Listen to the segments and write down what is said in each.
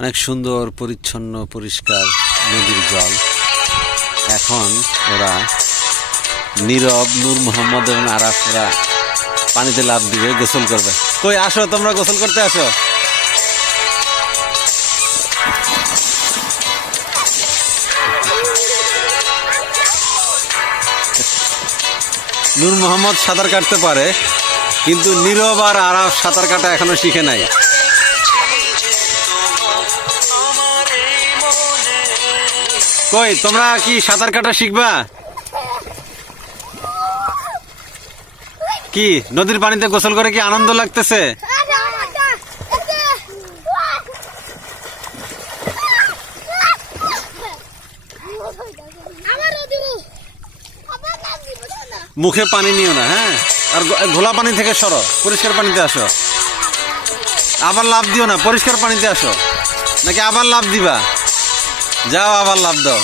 অনেক সুন্দর পরিচ্ছন্ন পরিষ্কার নদীর জল। এখন ওরা নীরব, নূর মোহাম্মদ এবং আরাফরা পানিতে লাফ দিবে, গোসল করবে। কই আসো, তোমরা গোসল করতে আসো। নূর মোহাম্মদ সাঁতার কাটতে পারে, কিন্তু নীরব আর আরাফ সাঁতার কাটা এখনো শিখে নাই। কই তোমরা কি সাঁতার কাটা শিখবা? কি নদীর পানিতে গোসল করে কি আনন্দ লাগতেছে? মুখে পানি নিও না, হ্যাঁ? আর ঘোলা পানি থেকে সরো, পরিষ্কার পানিতে আসো। আবার লাফ দিও না, পরিষ্কার পানিতে আসো। নাকি আবার লাফ দিবা? যাও আবার লাফ দাও।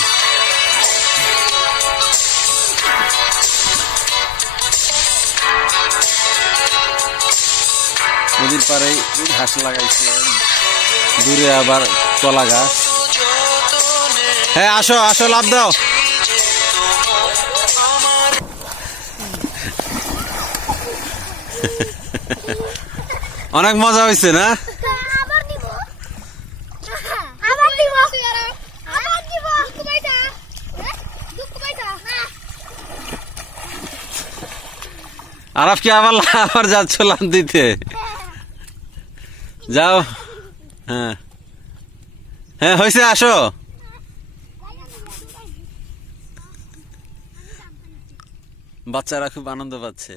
নদীর পাড়ে ঘাস লাগাইছে, দূরে আবার কলা গাছ। হ্যাঁ আসো আসো, লাফ দাও। অনেক মজা হয়েছে না? আরাফ কি আবার যাচ্ছ লাফ দিতে? যাও। হ্যাঁ হ্যাঁ হয়েছে, আসো। বাচ্চারা খুব আনন্দ পাচ্ছে।